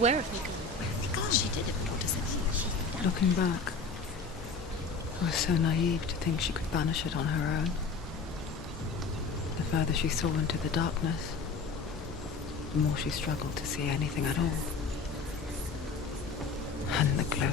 Where have they gone? Where have they gone? She did it, but what does it mean? Looking back, I was so naive to think she could banish it on her own. The further she saw into the darkness, the more she struggled to see anything at all. And the globe,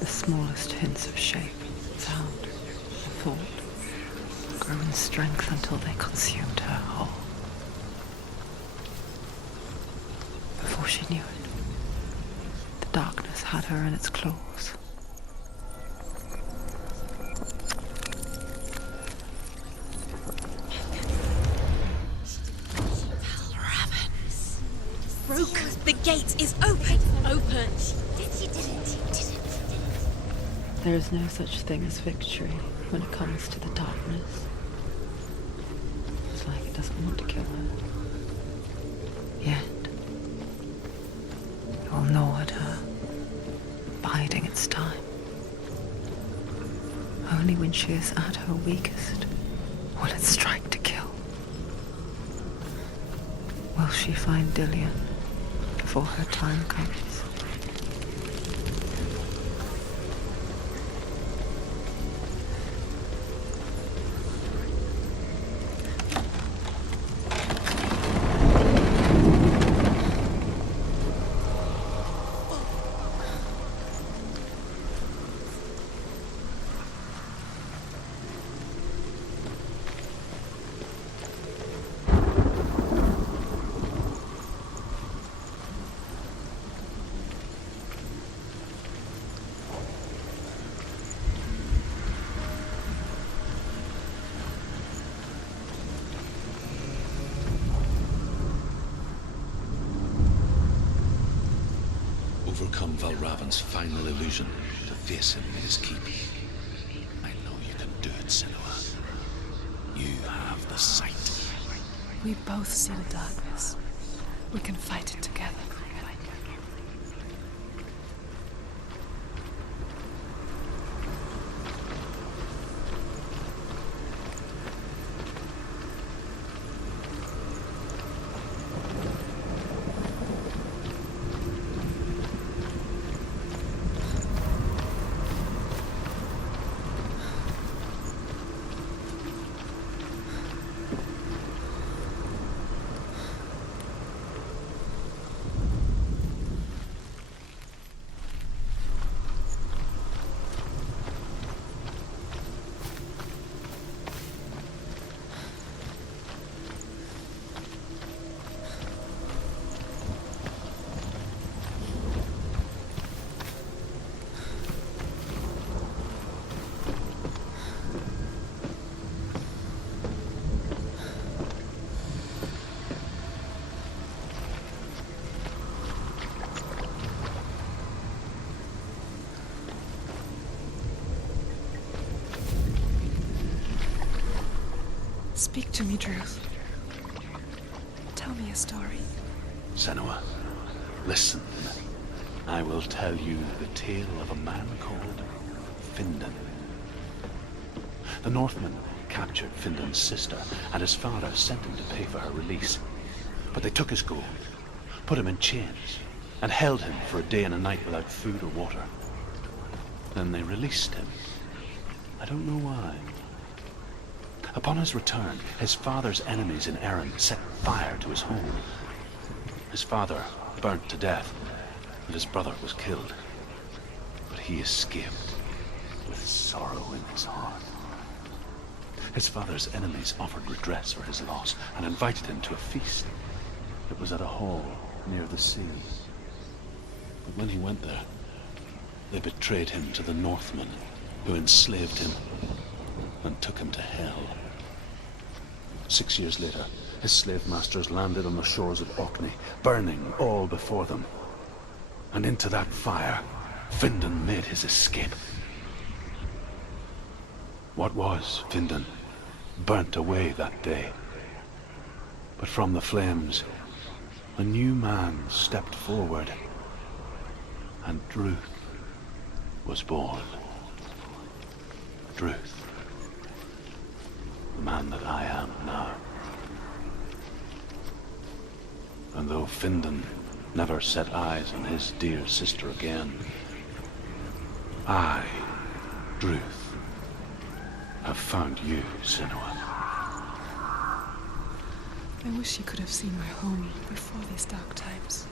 the smallest hints of shape, sound, or thought, grew in strength until they consumed her whole. Before she knew it, the darkness had her in its claws. Broke. The gate is open. Open. She did it. There is no such thing as victory when it comes to the darkness. It's like it doesn't want to kill her. Yet, it will gnaw at her, biding its time. Only when she is at her weakest will it strike to kill. Will she find Dillion before her time comes? Overcome Valravan's final illusion to face him in his keep. I know you can do it, Senua. You have the sight. We both see the darkness. We can fight it together. Speak to me, Druth. Tell me a story. Senua, listen. I will tell you the tale of a man called Findan. The Northmen captured Findan's sister, and his father sent him to pay for her release. But they took his gold, put him in chains, and held him for a day and a night without food or water. Then they released him. I don't know why. Upon his return, his father's enemies in Erin set fire to his home. His father burnt to death, and his brother was killed. But he escaped with sorrow in his heart. His father's enemies offered redress for his loss and invited him to a feast. It was at a hall near the sea. But when he went there, they betrayed him to the Northmen, who enslaved him and took him to hell. 6 years later, his slave masters landed on the shores of Orkney, burning all before them. And into that fire, Findan made his escape. What was Findan burnt away that day. But from the flames, a new man stepped forward, and Druth was born. Druth. The man that I am now. And though Findan never set eyes on his dear sister again. I, Druth, have found you, Senua. I wish you could have seen my home before these dark times.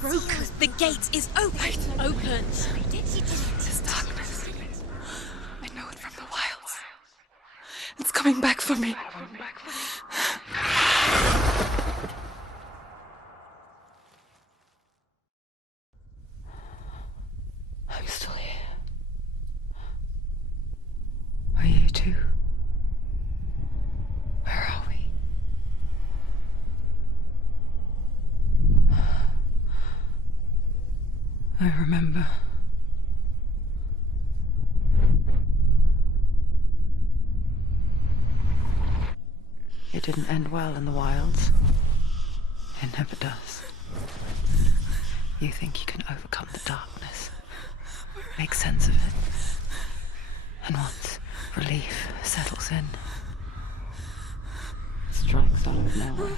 Broken. The gate is open. Open. This darkness. I know it from the wilds. It's coming back for me. I'm still here. Are you too? Where are we? I remember. It didn't end well in the wilds. It never does. You think you can overcome the darkness, make sense of it, and once relief settles in, it strikes out of nowhere,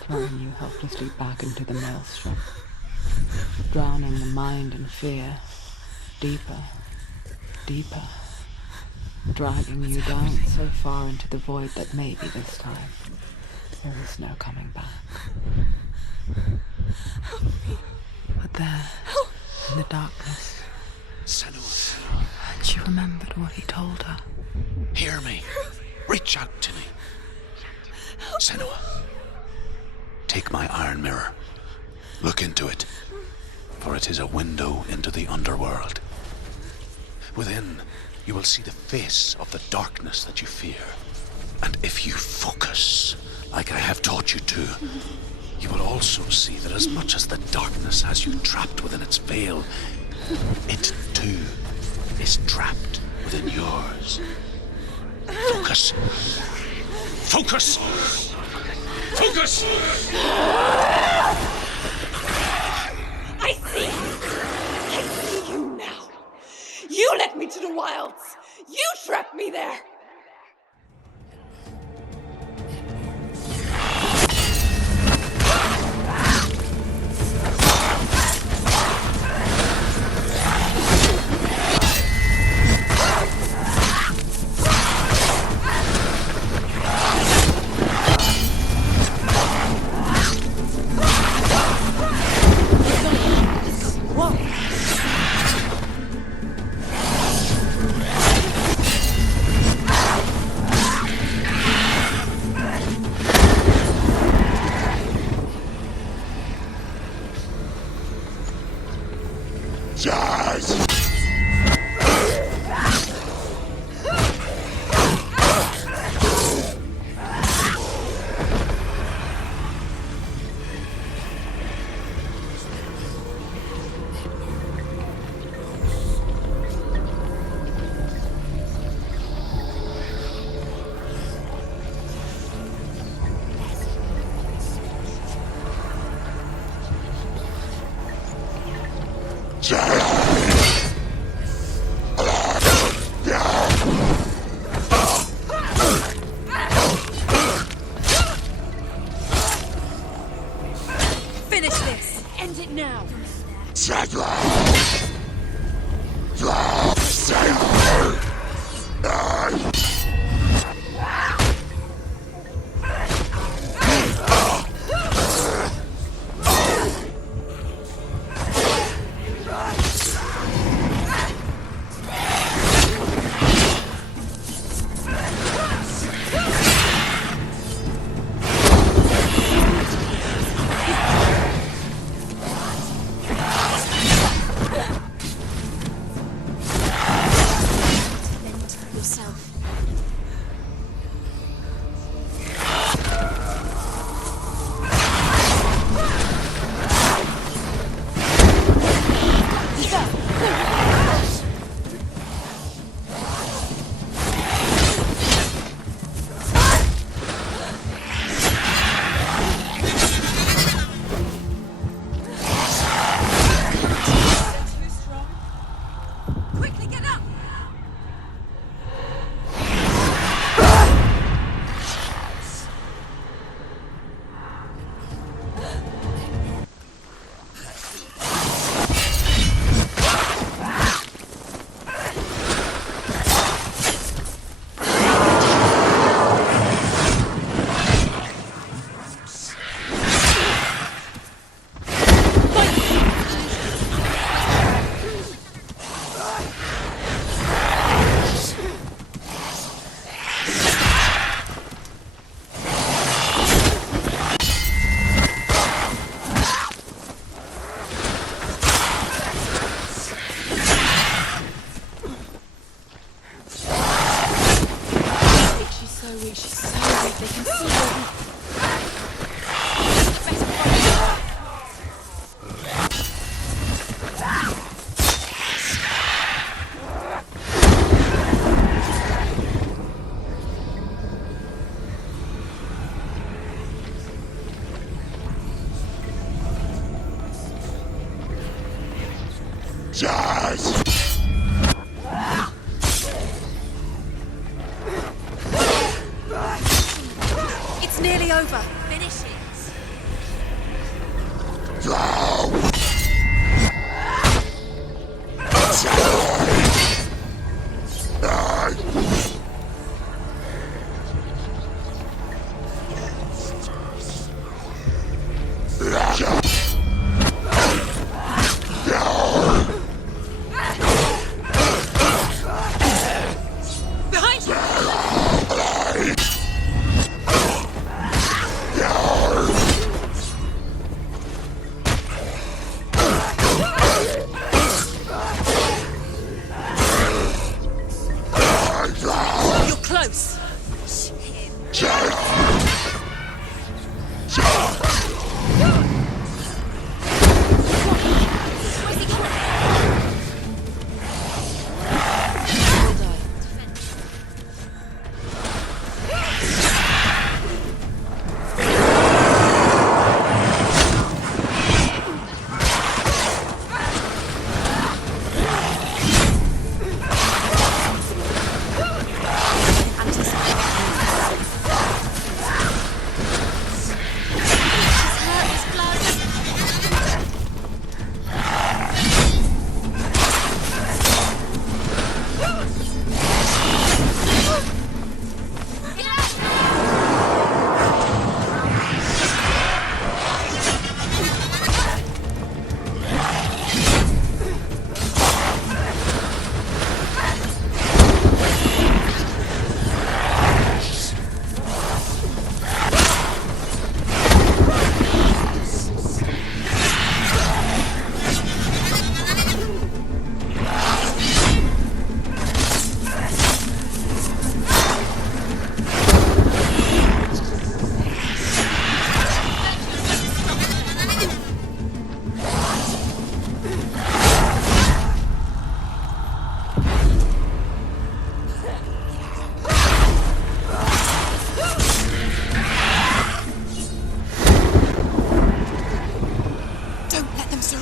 throwing you helplessly back into the maelstrom, drowning the mind in fear, deeper, deeper, dragging you down so far into the void that maybe this time there is no coming back. But there, in the darkness, Senua, she remembered what he told her. hear me. Reach out to me. Senua, take my iron mirror. Look into it, for it is a window into the underworld. Within, you will see the face of the darkness that you fear. And if you focus, like I have taught you to, you will also see that as much as the darkness has you trapped within its veil, it too is trapped within yours. Focus. Focus! Focus! I see you now. You led me to the wilds. You trapped me there. Finish this! End it now! It's nearly over. Finish it. Behind you!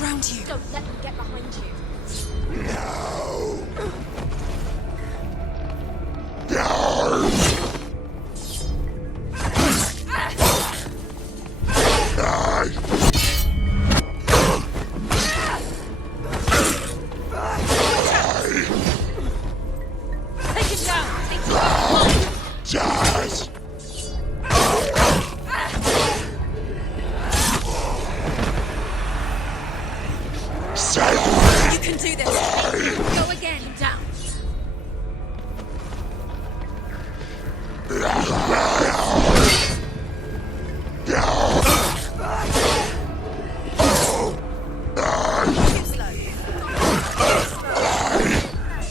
around you. Don't let them get behind you. Take him down! Jazz! You can do this. Go again, down.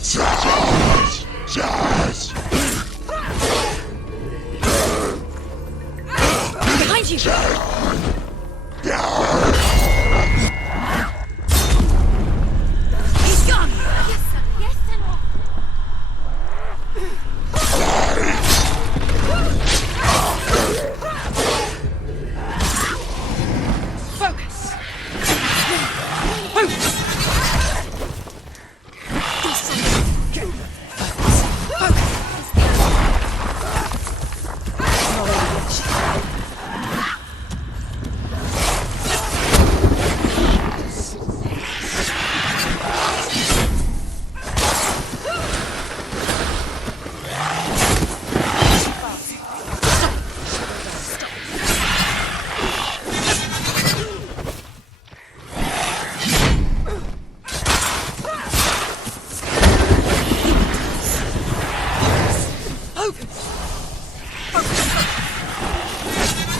Jazz! Jazz! Behind you! He's gone. Yes, sir. Yes, Senor. Focus.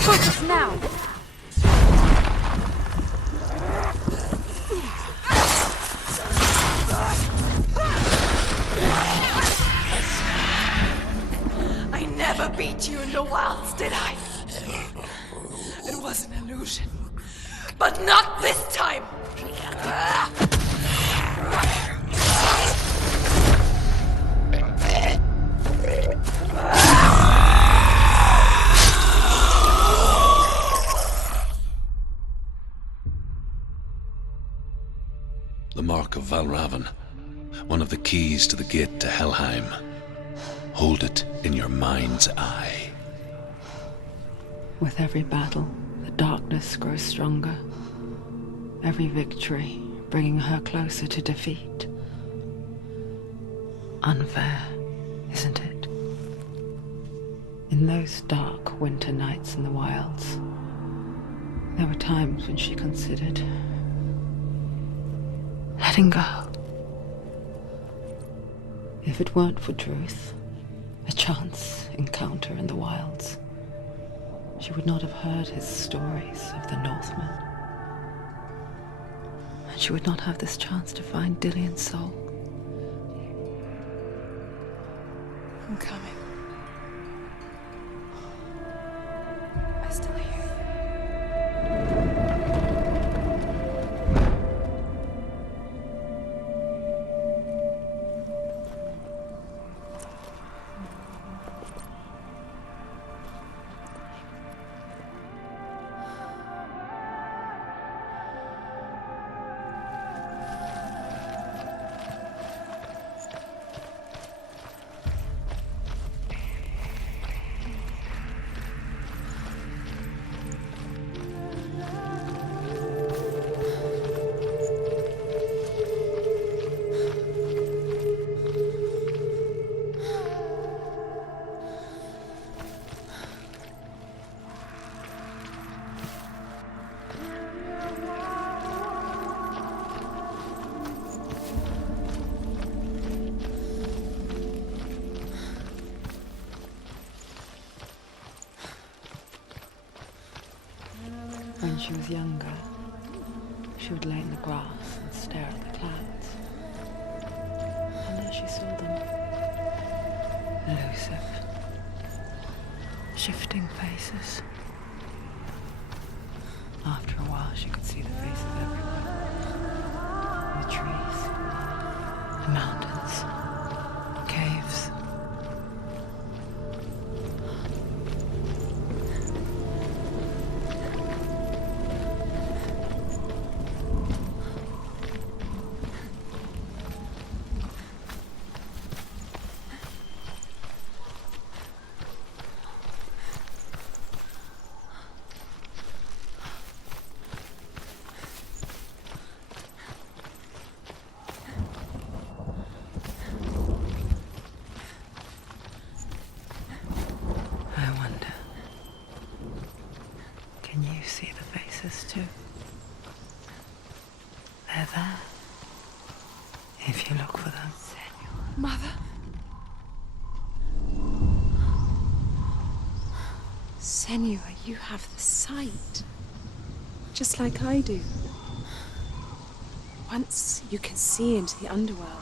Focus now. I never beat you in the wilds, did I? It was an illusion. But not this time! The Mark of Valravan, one of the keys to the gate to Helheim. Hold it in your mind's eye. With every battle, the darkness grows stronger. Every victory bringing her closer to defeat. Unfair, isn't it? In those dark winter nights in the wilds, there were times when she considered letting go. If it weren't for Druth, a chance encounter in the wilds, she would not have heard his stories of the Northmen. And she would not have this chance to find Dillion's soul. I'm coming. I still hear you. When she was younger, she would lay in the grass and stare at the clouds. And there she saw them. Elusive. Shifting faces. After a while, she could see the faces everywhere. The trees, the mountains, caves. too. They're there. If you look for them. Mother. Senua, you have the sight. Just like I do. Once you can see into the underworld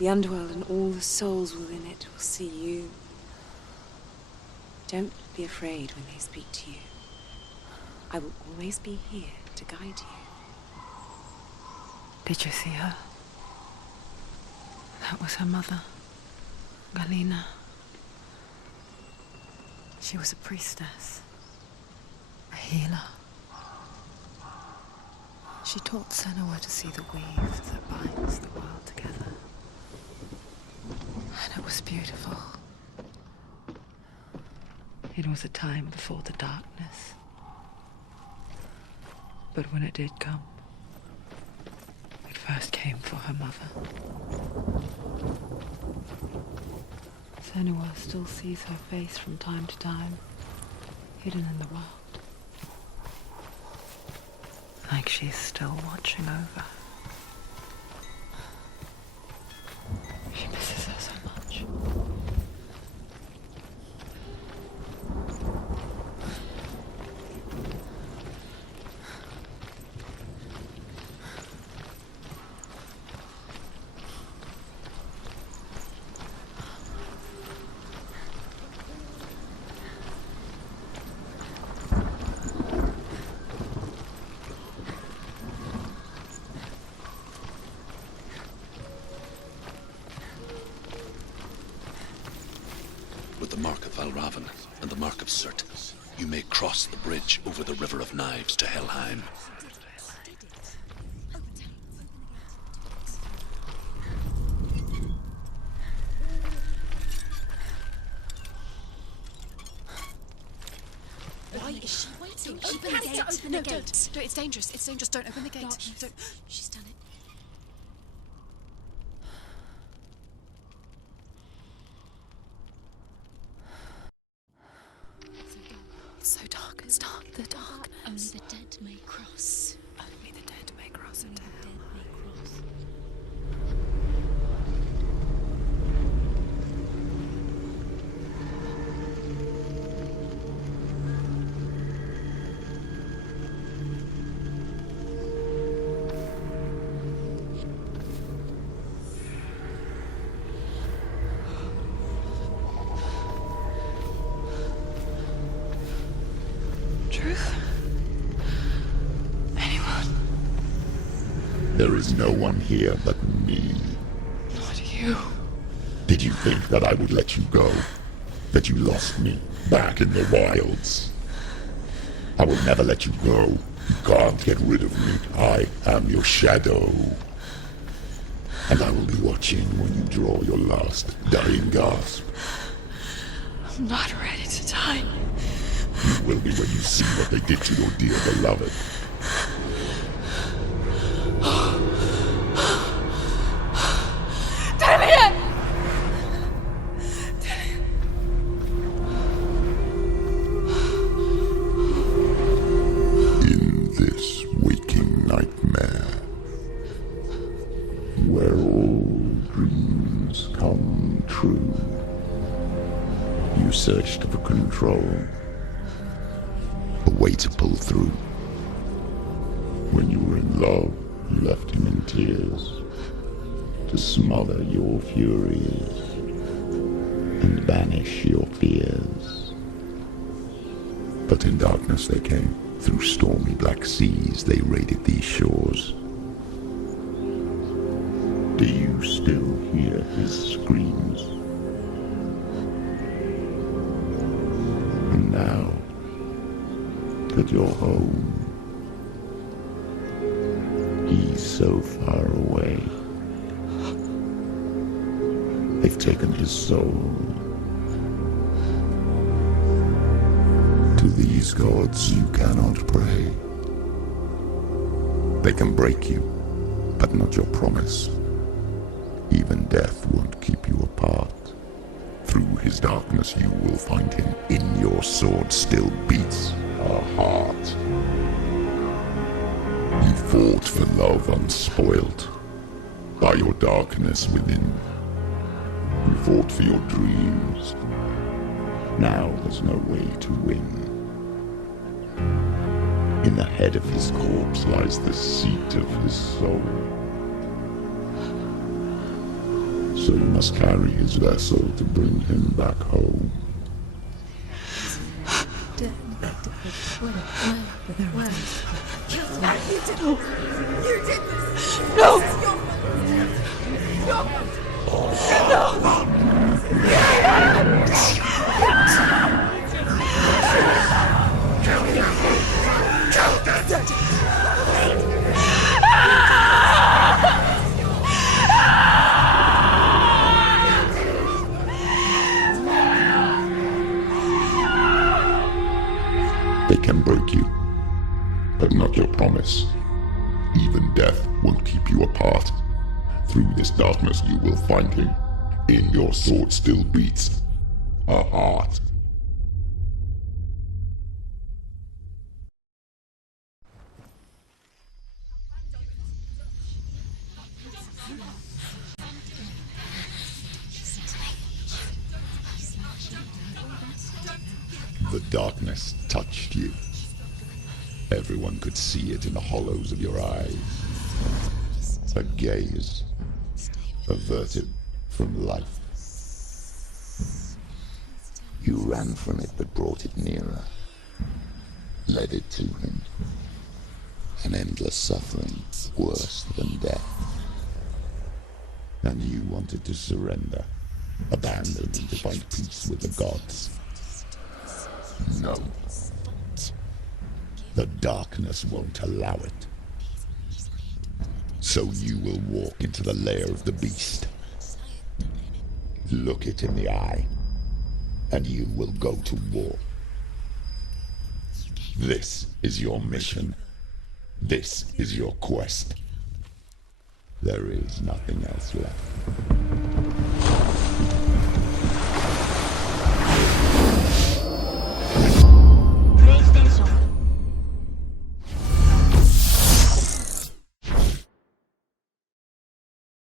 and all the souls within it will see you. Don't be afraid when they speak to you. I will always be here to guide you. Did you see her? That was her mother, Galina. She was a priestess, a healer. She taught Senua to see the weave that binds the world together. And it was beautiful. It was a time before the darkness. But when it did come, it first came for her mother. Senua still sees her face from time to time, hidden in the world. Like she's still watching over. She misses her so much. With the mark of Valravan and the mark of Surt, you may cross the bridge over the River of Knives to Helheim. Why is she waiting? She Open has the to gate. open No, the gate. don't. It's dangerous. It's dangerous. Don't open the gate. No, Don't. she's done it. It's so dark. It's dark. The darkness. Only the dead may cross. Only the dead may cross into Only the hell. dead may cross. Truth? Anyone? There is no one here but me. Not you. Did you think that I would let you go? That you lost me back in the wilds? I will never let you go. You can't get rid of me. I am your shadow. And I will be watching when you draw your last dying gasp. I'm not ready to die. You will be when you see what they did to your dear beloved. In this waking nightmare, where all dreams come true, you searched for control, a way to pull through. When you were in love, you left him in tears, to smother your furies and banish your fears. But in darkness they came, through stormy black seas they raided these shores. Do you still hear his screams? And now that you're home, he's so far away. They've taken his soul. To these gods you cannot pray. They can break you, but not your promise. Even death won't keep you apart. Through his darkness you will find him. In your sword still beats a heart. fought for love unspoilt by your darkness within. You fought for your dreams. Now there's no way to win. In the head of his corpse lies the seat of his soul. So you must carry his vessel to bring him back home. They can break you, but not your promise. Even death won't keep you apart. Through this darkness you will find him. In your sword still beats a heart. The darkness touched you. Everyone could see it in the hollows of your eyes. A gaze averted from life. You ran from it but brought it nearer. Led it to him. An endless suffering worse than death. And you wanted to surrender. Abandon and to find peace with the gods. No. The darkness won't allow it. So you will walk into the lair of the beast. Look it in the eye, and you will go to war. This is your mission. This is your quest. There is nothing else left.